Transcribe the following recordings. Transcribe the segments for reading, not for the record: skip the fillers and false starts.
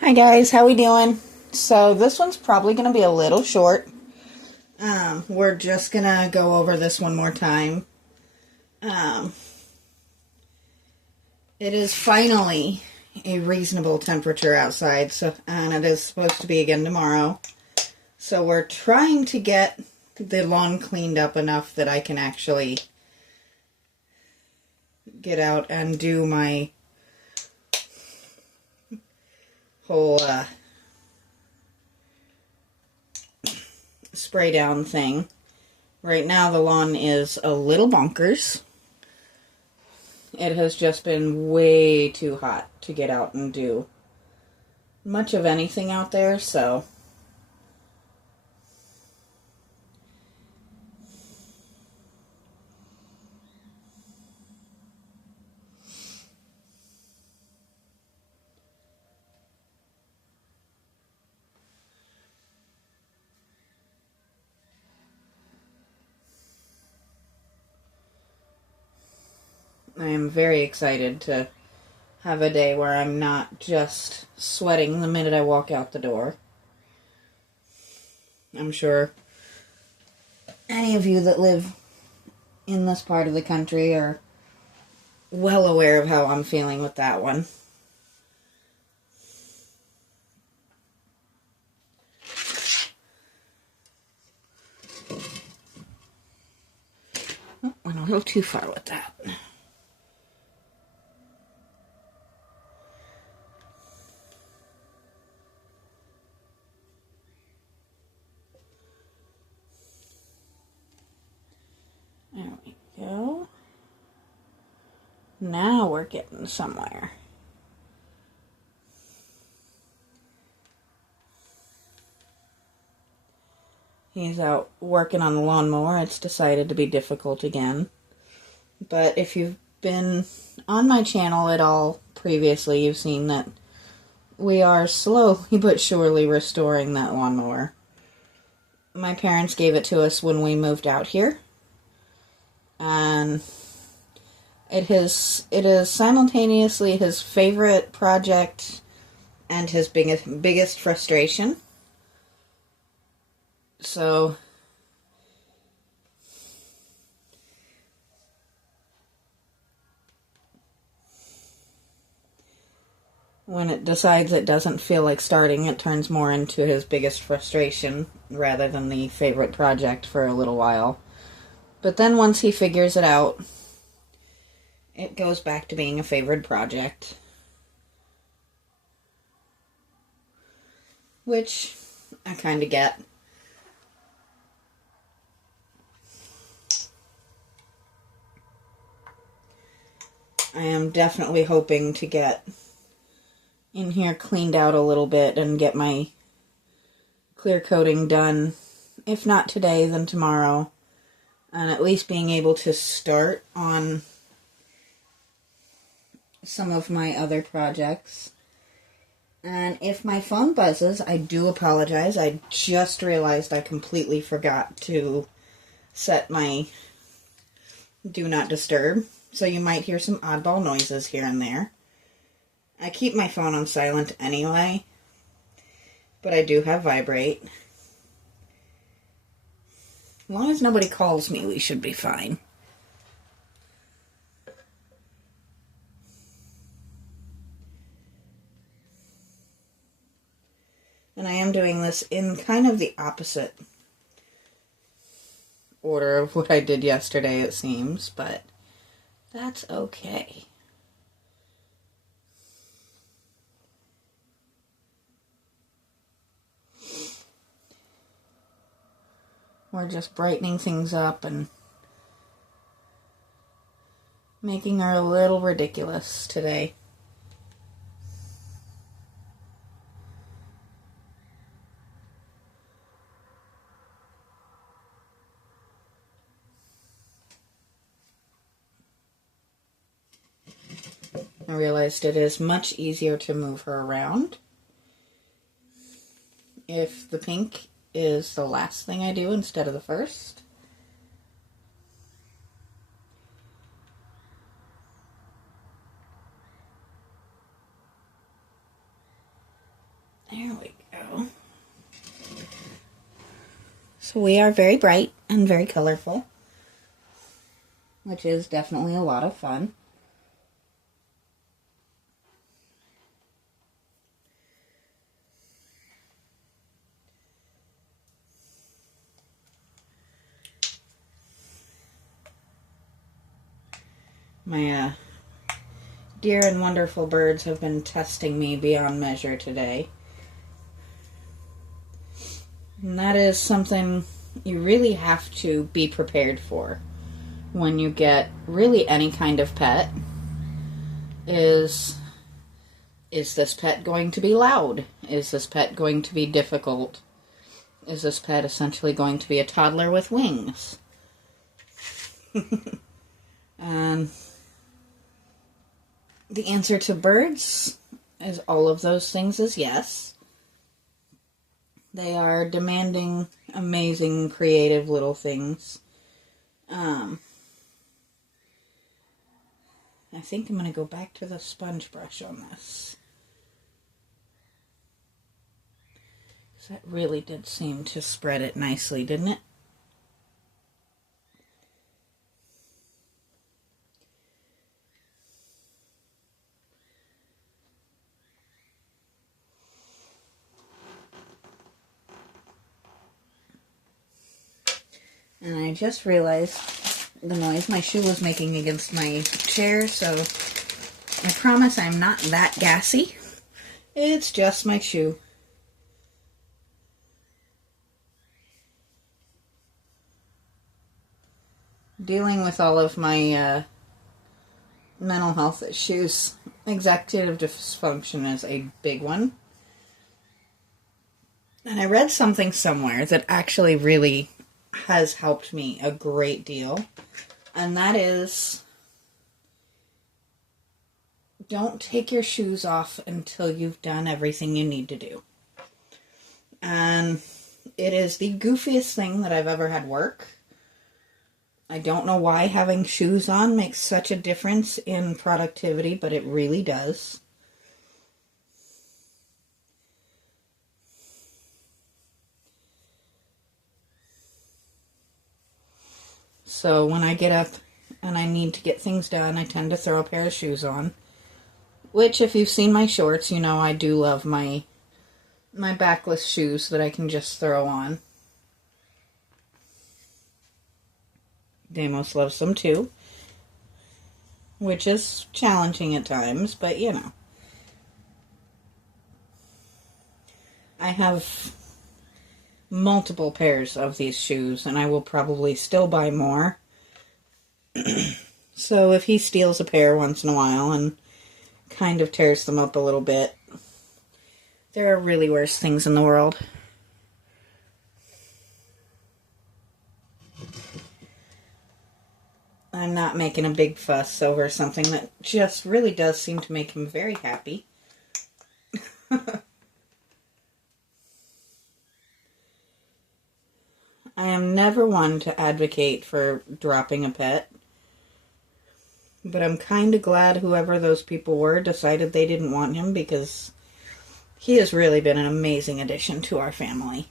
Hi guys, how we doing? So this one's probably going to be a little short. We're just going to go over this one more time. Um, it is finally a reasonable temperature outside, and it is supposed to be again tomorrow. So we're trying to get the lawn cleaned up enough that I can actually get out and do my whole spray down thing. Right now the lawn is a little bonkers. It has just been way too hot to get out and do much of anything out there, so I am very excited to have a day where I'm not just sweating the minute I walk out the door. I'm sure any of you that live in this part of the country are well aware of how I'm feeling with that one. Oh, went a little too far with that. There we go. Now we're getting somewhere. He's out working on the lawnmower. It's decided to be difficult again. But if you've been on my channel at all previously, you've seen that we are slowly but surely restoring that lawnmower. My parents gave it to us when we moved out here. And it is simultaneously his favorite project and his biggest frustration. So when it decides it doesn't feel like starting, it turns more into his biggest frustration rather than the favorite project for a little while. But then once he figures it out, it goes back to being a favorite project. Which I kind of get. I am definitely hoping to get in here cleaned out a little bit and get my clear coating done. If not today, then tomorrow. And at least being able to start on some of my other projects. And if my phone buzzes, I do apologize. I just realized I completely forgot to set my do not disturb. So you might hear some oddball noises here and there. I keep my phone on silent anyway, but I do have vibrate. As long as nobody calls me, we should be fine. And I am doing this in kind of the opposite order of what I did yesterday, it seems, but that's okay. We're just brightening things up and making her a little ridiculous today. I realized it is much easier to move her around if the pink is the last thing I do instead of the first. There we go. So we are very bright and very colorful, which is definitely a lot of fun. My dear and wonderful birds have been testing me beyond measure today. And that is something you really have to be prepared for when you get really any kind of pet. Is this pet going to be loud? Is this pet going to be difficult? Is this pet essentially going to be a toddler with wings? And the answer to birds is all of those things is yes. They are demanding, amazing, creative little things. I think I'm going to go back to the sponge brush on this. That really did seem to spread it nicely, didn't it? And I just realized the noise my shoe was making against my chair, so I promise I'm not that gassy. It's just my shoe. Dealing with all of my mental health issues, executive dysfunction is a big one. And I read something somewhere that actually really has helped me a great deal. And that is, don't take your shoes off until you've done everything you need to do. And it is the goofiest thing that I've ever had work. I don't know why having shoes on makes such a difference in productivity, but it really does. So when I get up and I need to get things done, I tend to throw a pair of shoes on. Which, if you've seen my shorts, you know I do love my backless shoes that I can just throw on. Damos loves them too. Which is challenging at times, but you know. I have multiple pairs of these shoes, and I will probably still buy more. So if he steals a pair once in a while and kind of tears them up a little bit, there are really worse things in the world. I'm not making a big fuss over something that just really does seem to make him very happy. I am never one to advocate for dropping a pet, but I'm kind of glad whoever those people were decided they didn't want him, because he has really been an amazing addition to our family.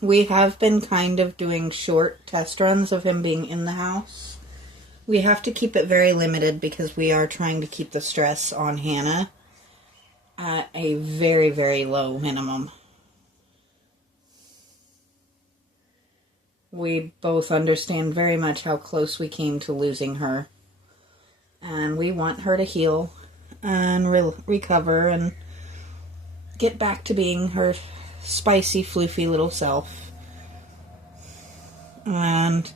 We have been kind of doing short test runs of him being in the house. We have to keep it very limited because we are trying to keep the stress on Hannah at a very, very low minimum. We both understand very much how close we came to losing her. And we want her to heal and recover and get back to being her spicy, floofy little self. And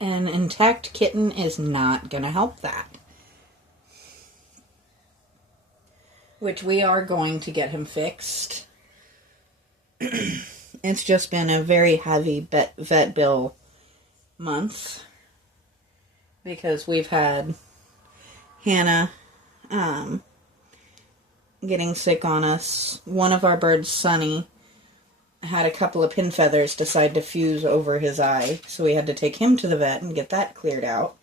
an intact kitten is not going to help that. Which we are going to get him fixed. It's just been a very heavy vet bill month. Because we've had Hannah getting sick on us. One of our birds, Sunny, had a couple of pin feathers decide to fuse over his eye. So we had to take him to the vet and get that cleared out.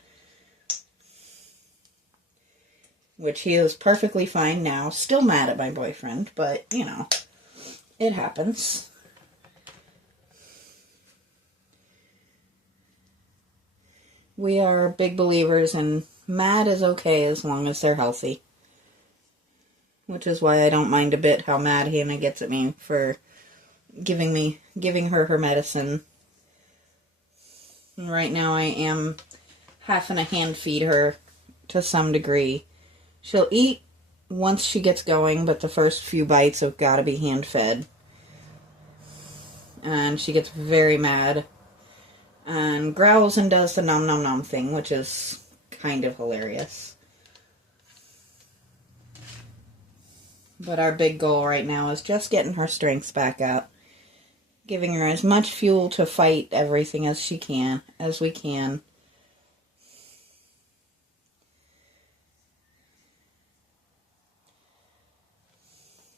which he is perfectly fine now. Still mad at my boyfriend, but, you know, it happens. We are big believers in mad is okay as long as they're healthy. Which is why I don't mind a bit how mad Hannah gets at me for giving her medicine. And right now I am having to hand feed her to some degree. She'll eat once she gets going, but the first few bites have got to be hand fed. And she gets very mad and growls and does the nom nom nom thing, which is kind of hilarious. But our big goal right now is just getting her strengths back up. Giving her as much fuel to fight everything as we can.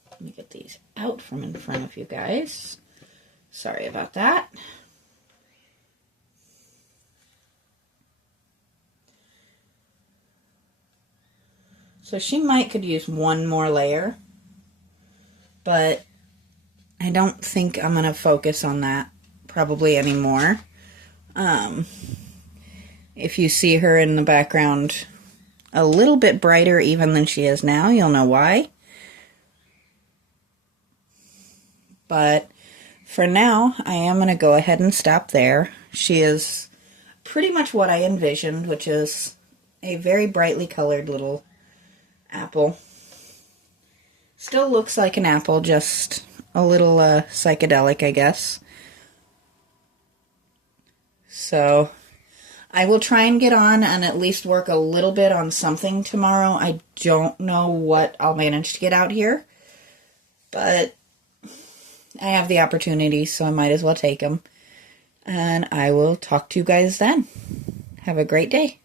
Let me get these out from in front of you guys. Sorry about that. So she could use one more layer. But I don't think I'm going to focus on that probably anymore. If you see her in the background a little bit brighter even than she is now, you'll know why. But for now, I am going to go ahead and stop there. She is pretty much what I envisioned, which is a very brightly colored little apple. Still looks like an apple, just a little psychedelic, I guess. So I will try and get on and at least work a little bit on something tomorrow. I don't know what I'll manage to get out here, but I have the opportunity, so I might as well take them. And I will talk to you guys then. Have a great day.